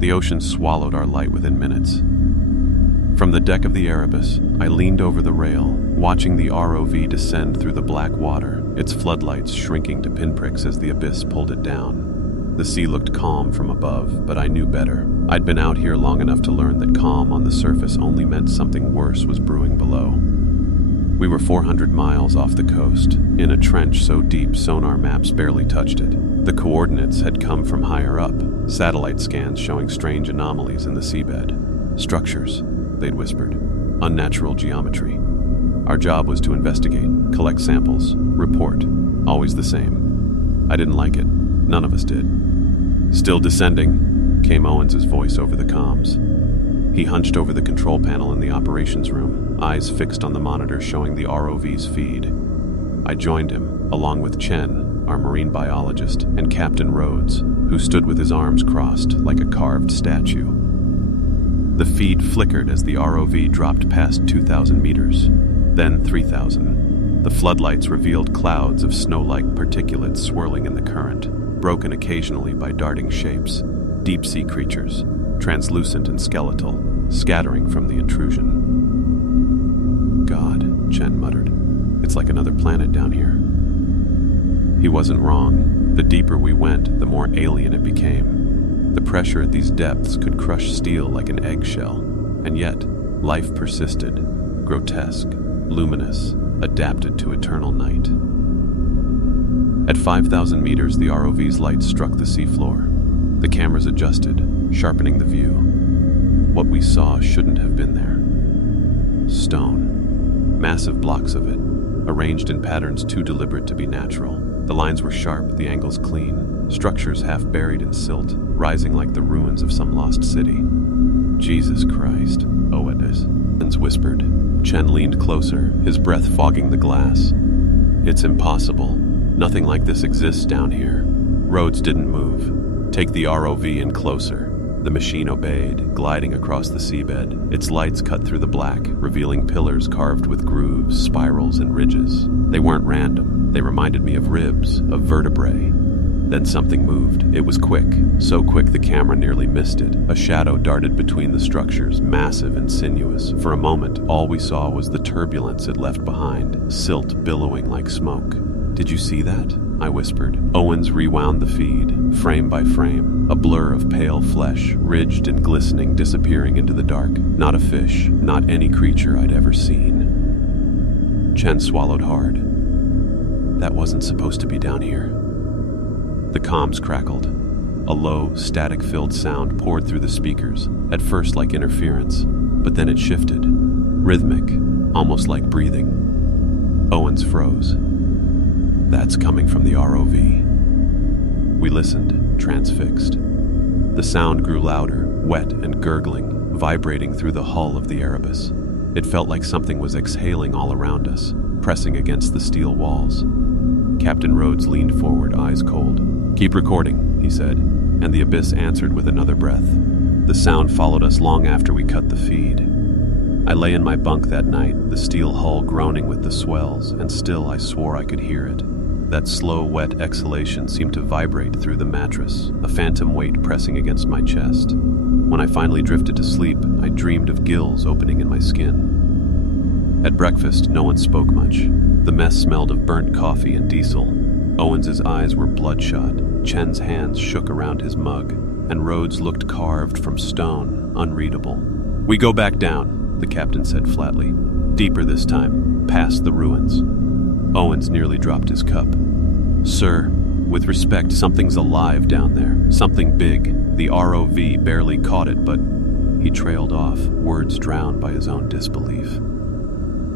The ocean swallowed our light within minutes. From the deck of the Erebus, I leaned over the rail, watching the ROV descend through the black water, its floodlights shrinking to pinpricks as the abyss pulled it down. The sea looked calm from above, but I knew better. I'd been out here long enough to learn that calm on the surface only meant something worse was brewing below. We were 400 miles off the coast, in a trench so deep sonar maps barely touched it. The coordinates had come from higher up, satellite scans showing strange anomalies in the seabed. Structures, they'd whispered. Unnatural geometry. Our job was to investigate, collect samples, report. Always the same. I didn't like it. None of us did. Still descending, came Owens's voice over the comms. He hunched over the control panel in the operations room, eyes fixed on the monitor showing the ROV's feed. I joined him, along with Chen, our marine biologist, and Captain Rhodes, who stood with his arms crossed like a carved statue. The feed flickered as the ROV dropped past 2,000 meters, then 3,000. The floodlights revealed clouds of snow-like particulates swirling in the current, broken occasionally by darting shapes, deep-sea creatures, translucent and skeletal, scattering from the intrusion. God, Chen muttered. It's like another planet down here. He wasn't wrong. The deeper we went, the more alien it became. The pressure at these depths could crush steel like an eggshell, and yet life persisted, grotesque, luminous, adapted to eternal night. At 5,000 meters, the ROV's light struck the seafloor. The cameras adjusted, sharpening the view. What we saw shouldn't have been there. Stone. Massive blocks of it, arranged in patterns too deliberate to be natural. The lines were sharp, the angles clean. Structures half buried in silt, rising like the ruins of some lost city. Jesus Christ, Owens whispered. Chen leaned closer, his breath fogging the glass. It's impossible. Nothing like this exists down here. Rhodes didn't move. Take the ROV in closer. The machine obeyed, gliding across the seabed. Its lights cut through the black, revealing pillars carved with grooves, spirals, and ridges. They weren't random. They reminded me of ribs, of vertebrae. Then something moved. It was quick, so quick the camera nearly missed it. A shadow darted between the structures, massive and sinuous. For a moment, all we saw was the turbulence it left behind, silt billowing like smoke. Did you see that? I whispered. Owens rewound the feed, frame by frame, a blur of pale flesh, ridged and glistening, disappearing into the dark. Not a fish, not any creature I'd ever seen. Chen swallowed hard. That wasn't supposed to be down here. The comms crackled. A low, static-filled sound poured through the speakers, at first like interference, but then it shifted. Rhythmic, almost like breathing. Owens froze. That's coming from the ROV. We listened, transfixed. The sound grew louder, wet and gurgling, vibrating through the hull of the Erebus. It felt like something was exhaling all around us, pressing against the steel walls. Captain Rhodes leaned forward, eyes cold. "Keep recording," he said, and the abyss answered with another breath. The sound followed us long after we cut the feed. I lay in my bunk that night, the steel hull groaning with the swells, and still I swore I could hear it. That slow, wet exhalation seemed to vibrate through the mattress, a phantom weight pressing against my chest. When I finally drifted to sleep, I dreamed of gills opening in my skin. At breakfast, no one spoke much. The mess smelled of burnt coffee and diesel. Owens's eyes were bloodshot. Chen's hands shook around his mug, and Rhodes looked carved from stone, unreadable. "We go back down," the captain said flatly. "Deeper this time, past the ruins." Owens nearly dropped his cup. "Sir, with respect, something's alive down there. Something big. The ROV barely caught it, but..." He trailed off, words drowned by his own disbelief.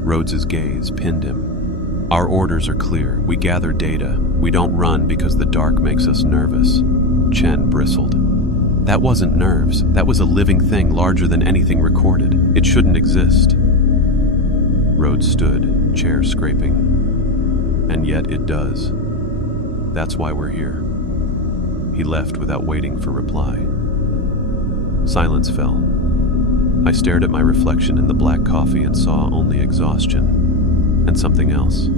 Rhodes's gaze pinned him. "Our orders are clear. We gather data. We don't run because the dark makes us nervous." Chen bristled. "That wasn't nerves. That was a living thing larger than anything recorded. It shouldn't exist." Rhodes stood, chair scraping. "And yet it does. That's why we're here." He left without waiting for reply. Silence fell. I stared at my reflection in the black coffee and saw only exhaustion. And something else.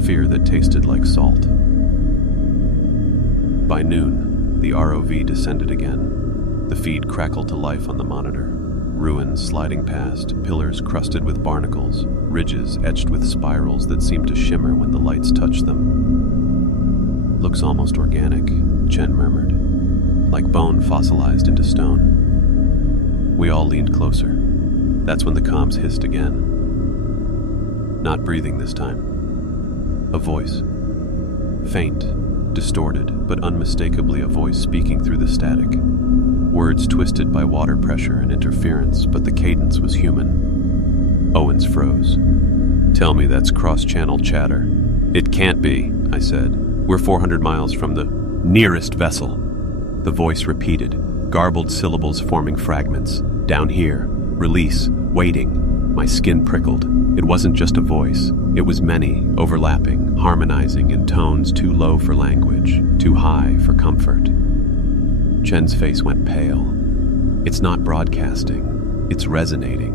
Fear that tasted like salt. By noon, the ROV descended again. The feed crackled to life on the monitor. Ruins sliding past, pillars crusted with barnacles, ridges etched with spirals that seemed to shimmer when the lights touched them. "Looks almost organic," Chen murmured, "like bone fossilized into stone." We all leaned closer. That's when the comms hissed again. Not breathing this time. A voice. Faint, distorted, but unmistakably a voice speaking through the static. Words twisted by water pressure and interference, but the cadence was human. Owens froze. "Tell me that's cross-channel chatter." "It can't be," I said. "We're 400 miles from the nearest vessel." The voice repeated, garbled syllables forming fragments. "Down here, release, waiting." My skin prickled. It wasn't just a voice. It was many, overlapping, harmonizing in tones too low for language, too high for comfort. Chen's face went pale. "It's not broadcasting. It's resonating."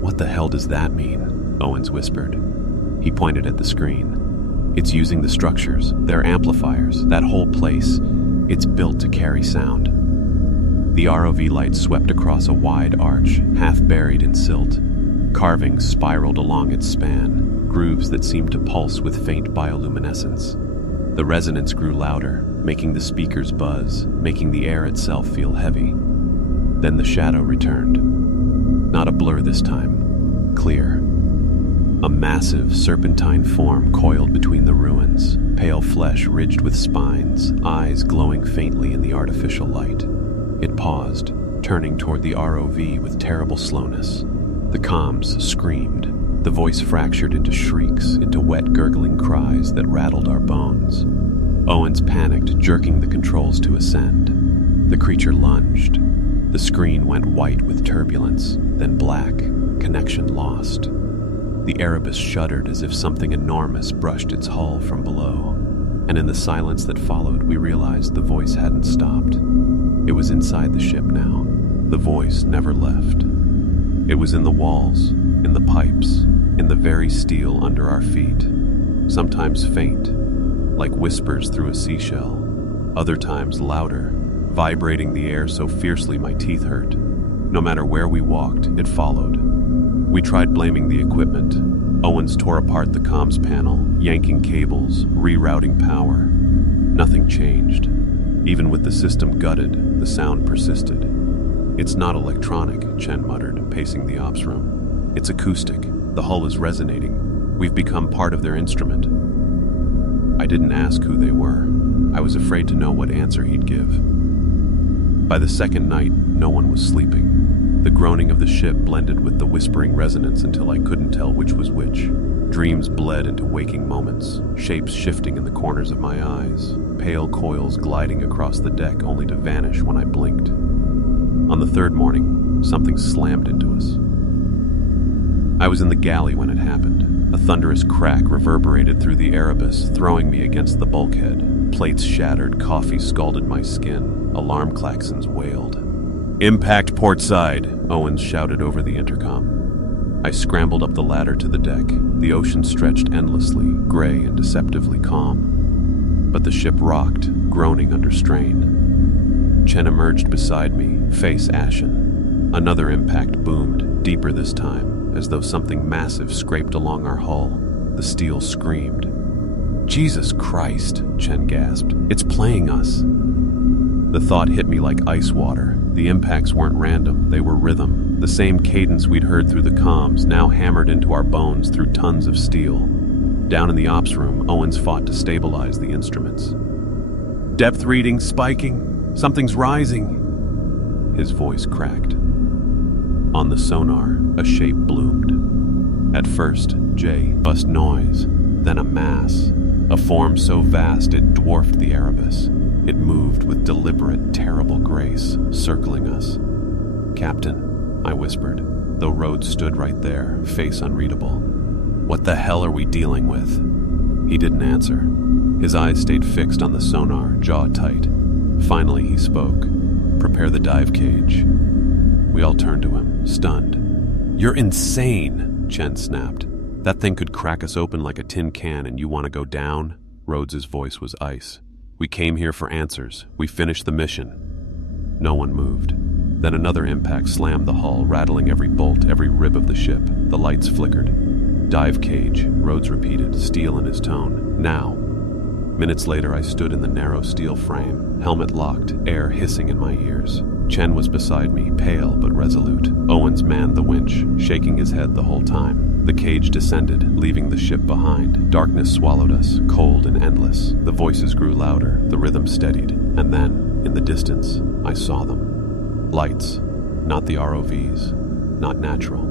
"What the hell does that mean?" Owens whispered. He pointed at the screen. "It's using the structures, their amplifiers, that whole place. It's built to carry sound." The ROV light swept across a wide arch, half buried in silt. Carvings spiraled along its span, grooves that seemed to pulse with faint bioluminescence. The resonance grew louder, making the speakers buzz, making the air itself feel heavy. Then the shadow returned. Not a blur this time. Clear. A massive, serpentine form coiled between the ruins, pale flesh ridged with spines, eyes glowing faintly in the artificial light. It paused, turning toward the ROV with terrible slowness. The comms screamed. The voice fractured into shrieks, into wet, gurgling cries that rattled our bones. Owens panicked, jerking the controls to ascend. The creature lunged. The screen went white with turbulence, then black, connection lost. The Erebus shuddered as if something enormous brushed its hull from below. And in the silence that followed, we realized the voice hadn't stopped. It was inside the ship now. The voice never left. It was in the walls, in the pipes, in the very steel under our feet. Sometimes faint, like whispers through a seashell. Other times louder, vibrating the air so fiercely my teeth hurt. No matter where we walked, it followed. We tried blaming the equipment. Owens tore apart the comms panel, yanking cables, rerouting power. Nothing changed. Even with the system gutted, the sound persisted. "It's not electronic," Chen muttered, pacing the ops room. "It's acoustic. The hull is resonating. We've become part of their instrument." I didn't ask who they were. I was afraid to know what answer he'd give. By the second night, no one was sleeping. The groaning of the ship blended with the whispering resonance until I couldn't tell which was which. Dreams bled into waking moments, shapes shifting in the corners of my eyes, pale coils gliding across the deck only to vanish when I blinked. On the third morning, something slammed into us. I was in the galley when it happened. A thunderous crack reverberated through the Erebus, throwing me against the bulkhead. Plates shattered, coffee scalded my skin, alarm klaxons wailed. "Impact port side," Owens shouted over the intercom. I scrambled up the ladder to the deck. The ocean stretched endlessly, gray and deceptively calm. But the ship rocked, groaning under strain. Chen emerged beside me, face ashen. Another impact boomed, deeper this time, as though something massive scraped along our hull. The steel screamed. "Jesus Christ," Chen gasped. "It's playing us." The thought hit me like ice water. The impacts weren't random, they were rhythm. The same cadence we'd heard through the comms, now hammered into our bones through tons of steel. Down in the ops room, Owens fought to stabilize the instruments. "Depth reading spiking. Something's rising." His voice cracked. On the sonar, a shape bloomed. At first, just noise, then a mass, a form so vast it dwarfed the Erebus. It moved with deliberate, terrible grace, circling us. "Captain," I whispered, though Rhodes stood right there, face unreadable. "What the hell are we dealing with?" He didn't answer. His eyes stayed fixed on the sonar, jaw tight. Finally, he spoke. "Prepare the dive cage." We all turned to him, stunned. "You're insane," Chen snapped. "That thing could crack us open like a tin can and you want to go down?" Rhodes's voice was ice. "We came here for answers. We finished the mission." No one moved. Then another impact slammed the hull, rattling every bolt, every rib of the ship. The lights flickered. "Dive cage," Rhodes repeated, steel in his tone. "Now." Minutes later, I stood in the narrow steel frame, helmet locked, air hissing in my ears. Chen was beside me, pale but resolute. Owens manned the winch, shaking his head the whole time. The cage descended, leaving the ship behind. Darkness swallowed us, cold and endless. The voices grew louder, the rhythm steadied, and then, in the distance, I saw them. Lights, not the ROVs, not natural.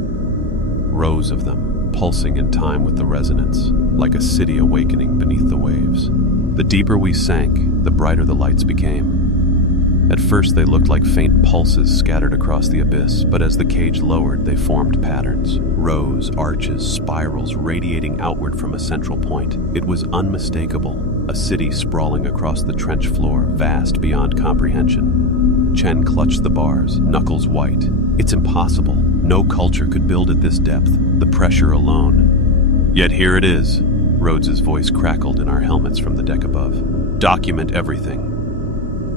Rows of them, pulsing in time with the resonance, like a city awakening beneath the waves. The deeper we sank, the brighter the lights became. At first they looked like faint pulses scattered across the abyss, but as the cage lowered, they formed patterns. Rows, arches, spirals radiating outward from a central point. It was unmistakable, a city sprawling across the trench floor, vast beyond comprehension. Chen clutched the bars, knuckles white. It's impossible. No culture could build at this depth, the pressure alone. Yet here it is. Rhodes's voice crackled in our helmets from the deck above. "Document everything."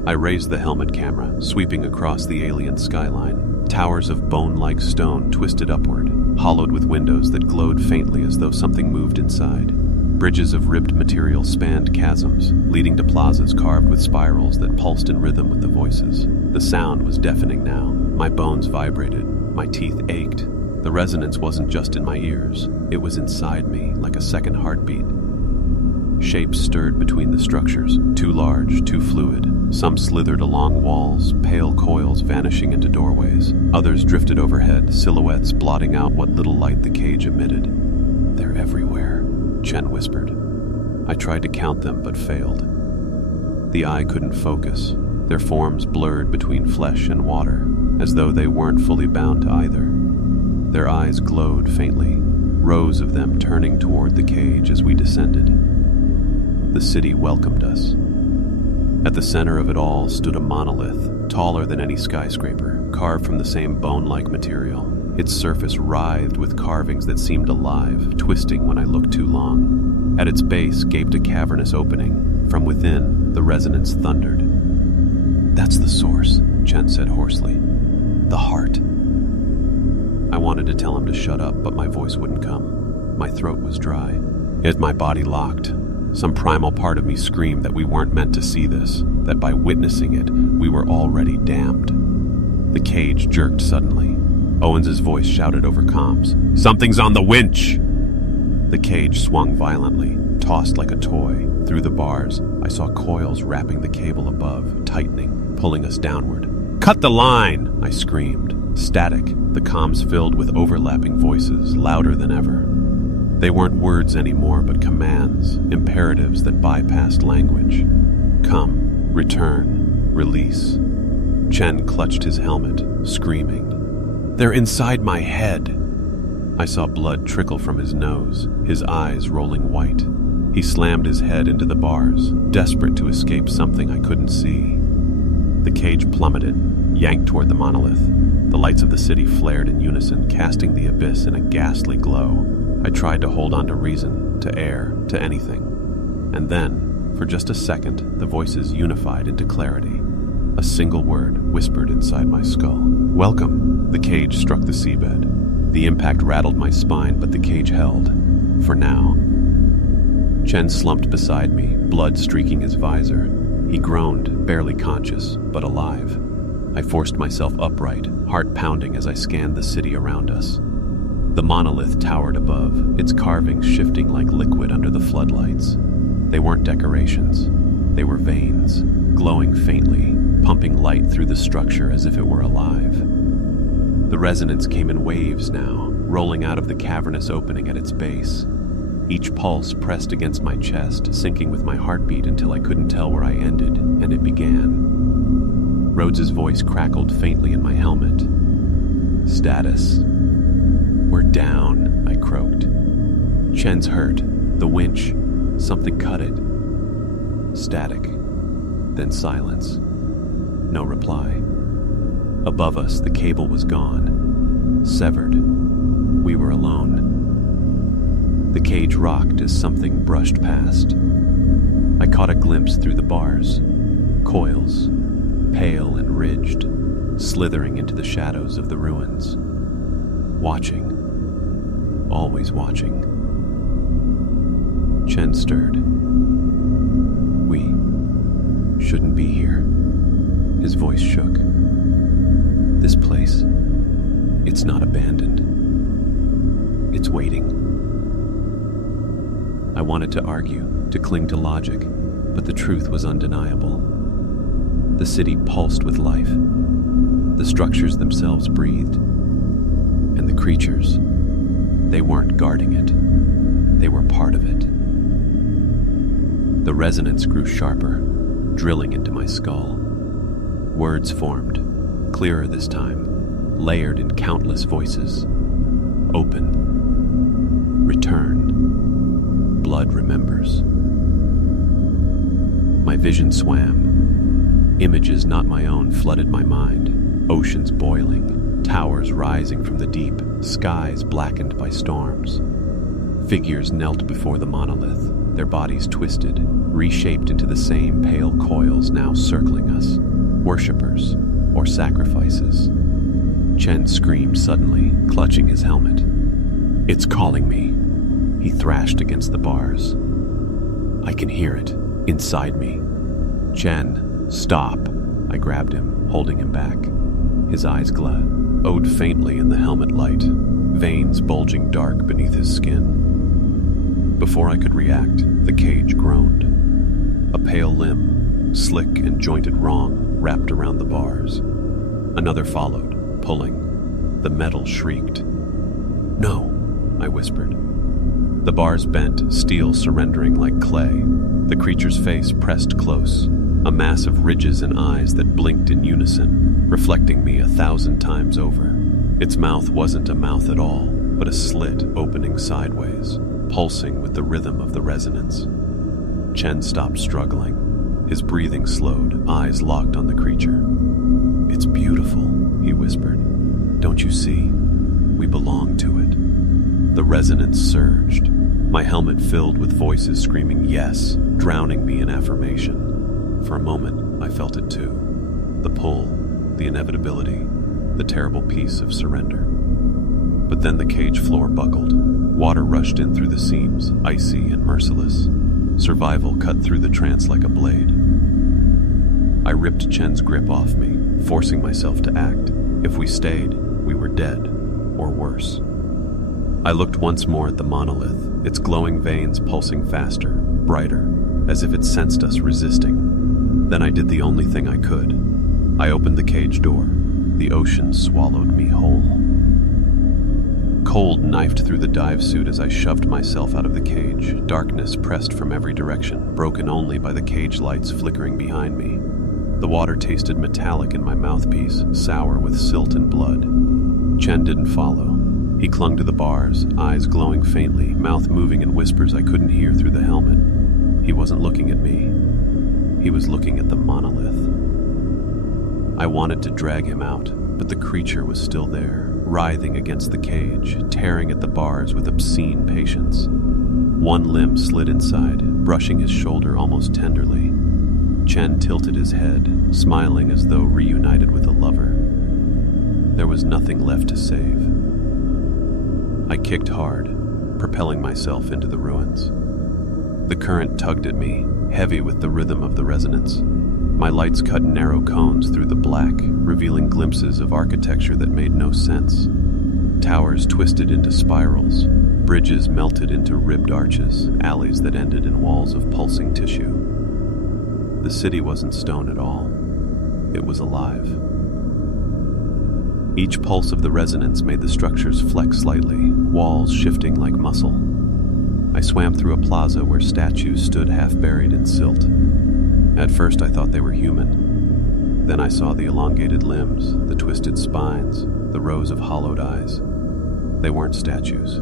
I raised the helmet camera, sweeping across the alien skyline. Towers of bone-like stone twisted upward, hollowed with windows that glowed faintly as though something moved inside. Bridges of ribbed material spanned chasms, leading to plazas carved with spirals that pulsed in rhythm with the voices. The sound was deafening now. My bones vibrated, my teeth ached. The resonance wasn't just in my ears, it was inside me, like a second heartbeat. Shapes stirred between the structures, too large, too fluid. Some slithered along walls, pale coils vanishing into doorways. Others drifted overhead, silhouettes blotting out what little light the cage emitted. "They're everywhere," Chen whispered. I tried to count them, but failed. The eye couldn't focus. Their forms blurred between flesh and water, as though they weren't fully bound to either. Their eyes glowed faintly, rows of them turning toward the cage as we descended. The city welcomed us. At the center of it all stood a monolith, taller than any skyscraper, carved from the same bone-like material. Its surface writhed with carvings that seemed alive, twisting when I looked too long. At its base gaped a cavernous opening. From within, the resonance thundered. "That's the source," Chen said hoarsely. "The heart." I wanted to tell him to shut up, but my voice wouldn't come. My throat was dry. Yet my body locked. Some primal part of me screamed that we weren't meant to see this, that by witnessing it, we were already damned. The cage jerked suddenly. Owens's voice shouted over comms, "Something's on the winch!" The cage swung violently, tossed like a toy. Through the bars, I saw coils wrapping the cable above, tightening, pulling us downward. "Cut the line!" I screamed. Static, the comms filled with overlapping voices, louder than ever. They weren't words anymore, but commands, imperatives that bypassed language. Come, return, release. Chen clutched his helmet, screaming. "They're inside my head!" I saw blood trickle from his nose, his eyes rolling white. He slammed his head into the bars, desperate to escape something I couldn't see. The cage plummeted, yanked toward the monolith. The lights of the city flared in unison, casting the abyss in a ghastly glow. I tried to hold on to reason, to air, to anything. And then, for just a second, the voices unified into clarity. A single word whispered inside my skull. "Welcome." The cage struck the seabed. The impact rattled my spine, but the cage held. For now. Chen slumped beside me, blood streaking his visor. He groaned, barely conscious, but alive. I forced myself upright, heart pounding as I scanned the city around us. The monolith towered above, its carvings shifting like liquid under the floodlights. They weren't decorations. They were veins, glowing faintly, pumping light through the structure as if it were alive. The resonance came in waves now, rolling out of the cavernous opening at its base. Each pulse pressed against my chest, syncing with my heartbeat until I couldn't tell where I ended, and it began. Rhodes's voice crackled faintly in my helmet. "Status. We're down," I croaked. "Chen's hurt. The winch. Something cut it." Static. Then silence. No reply. Above us, the cable was gone. Severed. We were alone. The cage rocked as something brushed past. I caught a glimpse through the bars. Coils. pale and ridged, slithering into the shadows of the ruins. Watching, always watching. Chen stirred. We shouldn't be here. His voice shook. This place, it's not abandoned. It's waiting. I wanted to argue, to cling to logic, but the truth was undeniable. The city pulsed with life. The structures themselves breathed. And the creatures, they weren't guarding it. They were part of it. The resonance grew sharper, drilling into my skull. Words formed, clearer this time, layered in countless voices. Open. Return. Blood remembers. My vision swam. Images not my own flooded my mind. Oceans boiling, towers rising from the deep, skies blackened by storms. Figures knelt before the monolith, their bodies twisted, reshaped into the same pale coils now circling us. Worshippers or sacrifices. Chen screamed suddenly, clutching his helmet. It's calling me. He thrashed against the bars. I can hear it, inside me. Chen, stop. I grabbed him, holding him back. His eyes glowed faintly in the helmet light, veins bulging dark beneath his skin. Before I could react, the cage groaned. A pale limb, slick and jointed wrong, wrapped around the bars. Another followed, pulling. The metal shrieked. No, I whispered. The bars bent, steel surrendering like clay. The creature's face pressed close, a mass of ridges and eyes that blinked in unison, reflecting me 1,000 times over. Its mouth wasn't a mouth at all, but a slit opening sideways, pulsing with the rhythm of the resonance. Chen stopped struggling. His breathing slowed, eyes locked on the creature. It's beautiful, he whispered. Don't you see? We belong to it. The resonance surged. My helmet filled with voices screaming yes, drowning me in affirmation. For a moment, I felt it too. The pull, the inevitability, the terrible peace of surrender. But then the cage floor buckled. Water rushed in through the seams, icy and merciless. Survival cut through the trance like a blade. I ripped Chen's grip off me, forcing myself to act. If we stayed, we were dead, or worse. I looked once more at the monolith, its glowing veins pulsing faster, brighter, as if it sensed us resisting. Then I did the only thing I could. I opened the cage door. The ocean swallowed me whole. Cold knifed through the dive suit as I shoved myself out of the cage. Darkness pressed from every direction, broken only by the cage lights flickering behind me. The water tasted metallic in my mouthpiece, sour with silt and blood. Chen didn't follow. He clung to the bars, eyes glowing faintly, mouth moving in whispers I couldn't hear through the helmet. He wasn't looking at me. He was looking at the monolith. I wanted to drag him out, but the creature was still there, writhing against the cage, tearing at the bars with obscene patience. One limb slid inside, brushing his shoulder almost tenderly. Chen tilted his head, smiling as though reunited with a lover. There was nothing left to save. I kicked hard, propelling myself into the ruins. The current tugged at me, heavy with the rhythm of the resonance. My lights cut narrow cones through the black, revealing glimpses of architecture that made no sense. Towers twisted into spirals, bridges melted into ribbed arches, alleys that ended in walls of pulsing tissue. The city wasn't stone at all. It was alive. Each pulse of the resonance made the structures flex slightly, walls shifting like muscle. I swam through a plaza where statues stood half buried in silt. At first I thought they were human. Then I saw the elongated limbs, the twisted spines, the rows of hollowed eyes. They weren't statues.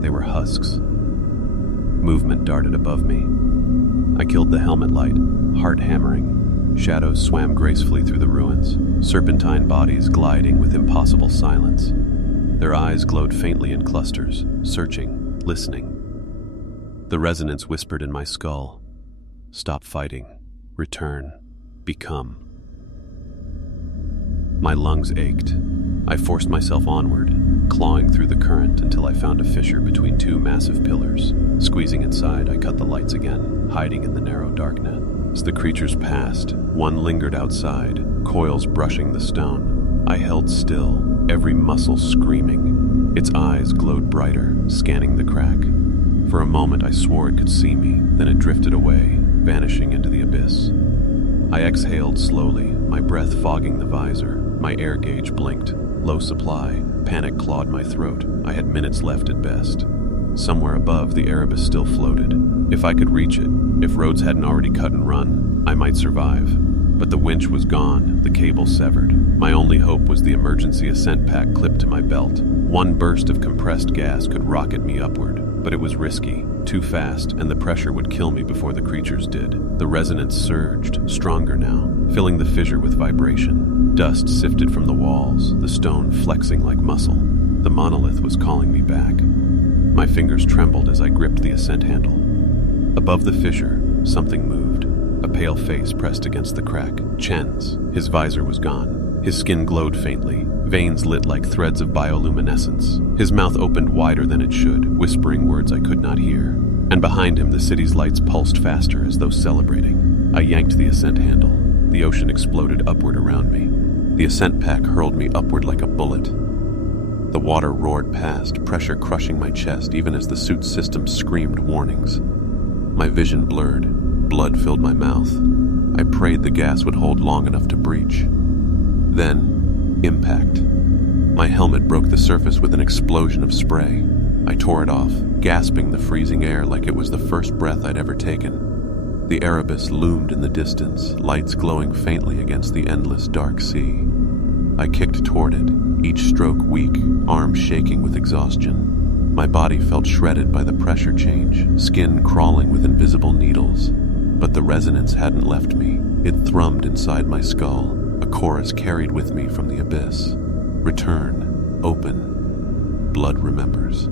They were husks. Movement darted above me. I killed the helmet light, heart hammering. Shadows swam gracefully through the ruins, serpentine bodies gliding with impossible silence. Their eyes glowed faintly in clusters, searching, listening. The resonance whispered in my skull. Stop fighting. Return. Become. My lungs ached. I forced myself onward, clawing through the current until I found a fissure between two massive pillars. Squeezing inside, I cut the lights again, hiding in the narrow darknet. As the creatures passed, one lingered outside, coils brushing the stone. I held still, every muscle screaming. Its eyes glowed brighter, scanning the crack. For a moment I swore it could see me, then it drifted away, vanishing into the abyss. I exhaled slowly, my breath fogging the visor. My air gauge blinked. Low supply. Panic clawed my throat. I had minutes left at best. Somewhere above, the Erebus still floated. If I could reach it, if Rhodes hadn't already cut and run, I might survive. But the winch was gone, the cable severed. My only hope was the emergency ascent pack clipped to my belt. One burst of compressed gas could rocket me upward, but it was risky, too fast, and the pressure would kill me before the creatures did. The resonance surged, stronger now, filling the fissure with vibration. Dust sifted from the walls, the stone flexing like muscle. The monolith was calling me back. My fingers trembled as I gripped the ascent handle. Above the fissure, something moved. A pale face pressed against the crack. Chen's. His visor was gone. His skin glowed faintly, veins lit like threads of bioluminescence. His mouth opened wider than it should, whispering words I could not hear. And behind him, the city's lights pulsed faster as though celebrating. I yanked the ascent handle. The ocean exploded upward around me. The ascent pack hurled me upward like a bullet. The water roared past, pressure crushing my chest even as the suit's system screamed warnings. My vision blurred. Blood filled my mouth. I prayed the gas would hold long enough to breach. Then, impact. My helmet broke the surface with an explosion of spray. I tore it off, gasping the freezing air like it was the first breath I'd ever taken. The Erebus loomed in the distance, lights glowing faintly against the endless dark sea. I kicked toward it, each stroke weak, arms shaking with exhaustion. My body felt shredded by the pressure change, skin crawling with invisible needles. But the resonance hadn't left me. It thrummed inside my skull, a chorus carried with me from the abyss. Return, open, blood remembers.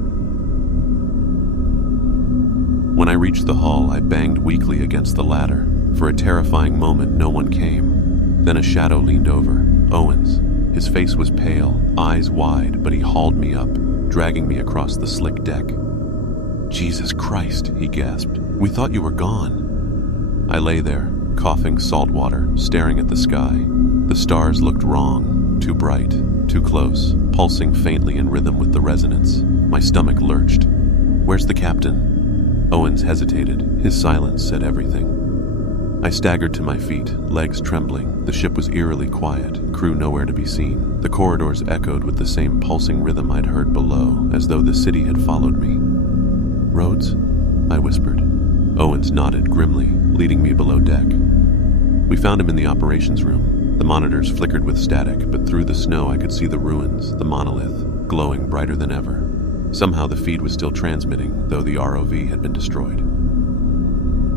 When I reached the hall, I banged weakly against the ladder. For a terrifying moment, no one came. Then a shadow leaned over. Owens. His face was pale, eyes wide, but he hauled me up, dragging me across the slick deck. "Jesus Christ," he gasped. "We thought you were gone." I lay there, coughing salt water, staring at the sky. The stars looked wrong, too bright, too close, pulsing faintly in rhythm with the resonance. My stomach lurched. "Where's the captain?" Owens hesitated. His silence said everything. I staggered to my feet, legs trembling. The ship was eerily quiet, crew nowhere to be seen. The corridors echoed with the same pulsing rhythm I'd heard below, as though the city had followed me. "Rhodes?" I whispered. Owens nodded grimly, leading me below deck. We found him in the operations room. The monitors flickered with static, but through the snow I could see the ruins, the monolith, glowing brighter than ever. Somehow the feed was still transmitting, though the ROV had been destroyed.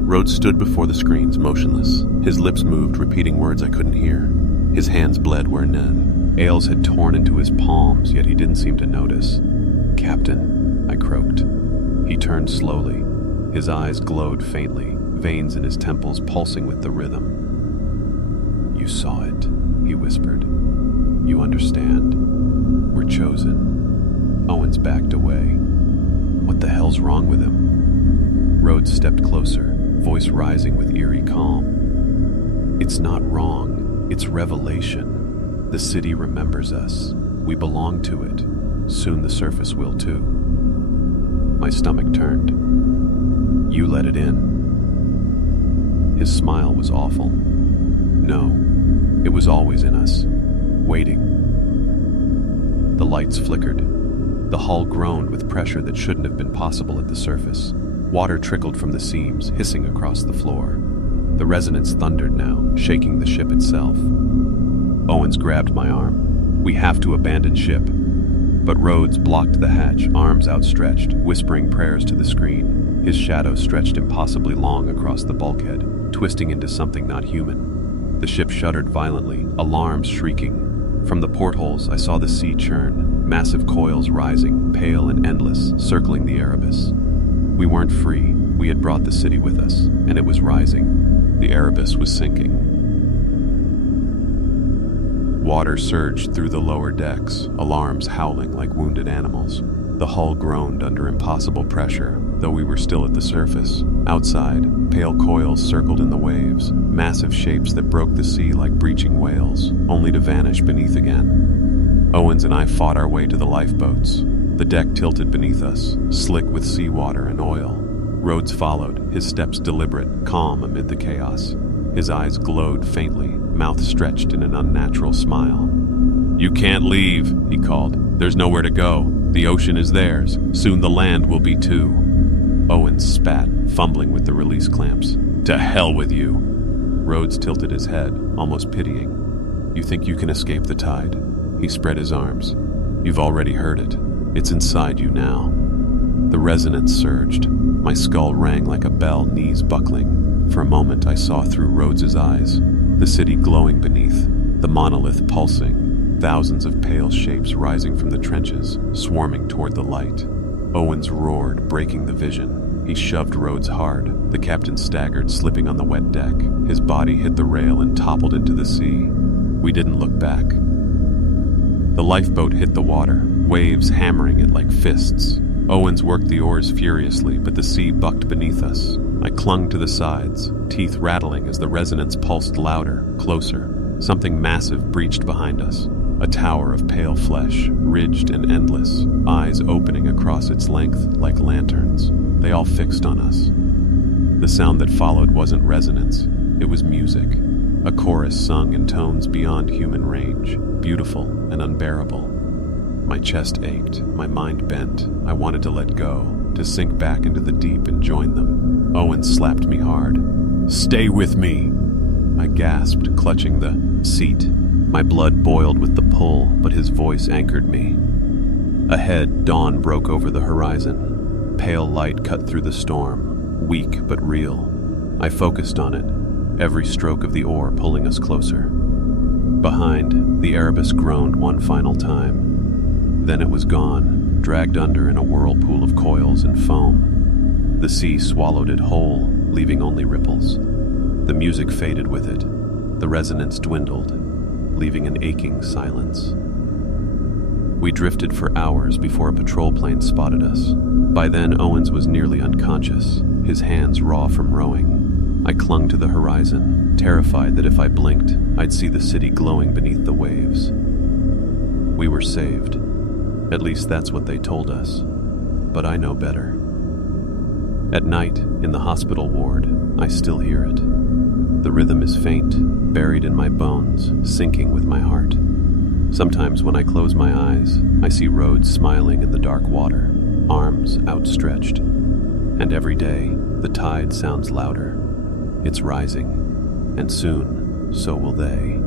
Rhodes stood before the screens, motionless. His lips moved, repeating words I couldn't hear. His hands bled where none. Ales had torn into his palms, yet he didn't seem to notice. "Captain," I croaked. He turned slowly. His eyes glowed faintly, veins in his temples pulsing with the rhythm. "You saw it," he whispered. "You understand. We're chosen." Owens backed away. "What the hell's wrong with him?" Rhodes stepped closer, voice rising with eerie calm. "It's not wrong. It's revelation. The city remembers us. We belong to it. Soon the surface will too." My stomach turned. "You let it in." His smile was awful. "No, it was always in us, waiting." The lights flickered. The hull groaned with pressure that shouldn't have been possible at the surface. Water trickled from the seams, hissing across the floor. The resonance thundered now, shaking the ship itself. Owens grabbed my arm. "We have to abandon ship." But Rhodes blocked the hatch, arms outstretched, whispering prayers to the screen. His shadow stretched impossibly long across the bulkhead, twisting into something not human. The ship shuddered violently, alarms shrieking. From the portholes, I saw the sea churn, massive coils rising, pale and endless, circling the Erebus. We weren't free. We had brought the city with us, and it was rising. The Erebus was sinking. Water surged through the lower decks, alarms howling like wounded animals. The hull groaned under impossible pressure, though we were still at the surface. Outside, pale coils circled in the waves, massive shapes that broke the sea like breaching whales, only to vanish beneath again. Owens and I fought our way to the lifeboats. The deck tilted beneath us, slick with seawater and oil. Rhodes followed, his steps deliberate, calm amid the chaos. His eyes glowed faintly, mouth stretched in an unnatural smile. "You can't leave," he called. "There's nowhere to go. The ocean is theirs. Soon the land will be too." Owens spat, fumbling with the release clamps. "To hell with you." Rhodes tilted his head, almost pitying. "You think you can escape the tide?" He spread his arms. "You've already heard it. It's inside you now." The resonance surged. My skull rang like a bell, knees buckling. For a moment I saw through Rhodes's eyes, the city glowing beneath, the monolith pulsing, thousands of pale shapes rising from the trenches, swarming toward the light. Owens roared, breaking the vision. He shoved Rhodes hard. The captain staggered, slipping on the wet deck. His body hit the rail and toppled into the sea. We didn't look back. The lifeboat hit the water, waves hammering it like fists. Owens worked the oars furiously, but the sea bucked beneath us. I clung to the sides, teeth rattling as the resonance pulsed louder, closer. Something massive breached behind us. A tower of pale flesh, ridged and endless, eyes opening across its length like lanterns. They all fixed on us. The sound that followed wasn't resonance, it was music. A chorus sung in tones beyond human range, beautiful and unbearable. My chest ached, my mind bent. I wanted to let go, to sink back into the deep and join them. Owen slapped me hard. "Stay with me!" I gasped, clutching the seat. My blood boiled with the pull, but his voice anchored me. Ahead, dawn broke over the horizon. Pale light cut through the storm, weak but real. I focused on it, every stroke of the oar pulling us closer. Behind, the Erebus groaned one final time. Then it was gone, dragged under in a whirlpool of coils and foam. The sea swallowed it whole, leaving only ripples. The music faded with it. The resonance dwindled, leaving an aching silence. We drifted for hours before a patrol plane spotted us. By then, Owens was nearly unconscious, his hands raw from rowing. I clung to the horizon, terrified that if I blinked, I'd see the city glowing beneath the waves. We were saved. At least that's what they told us. But I know better. At night, in the hospital ward, I still hear it. The rhythm is faint, buried in my bones, sinking with my heart. Sometimes when I close my eyes, I see Rhodes smiling in the dark water, arms outstretched. And every day, the tide sounds louder. It's rising, and soon, so will they.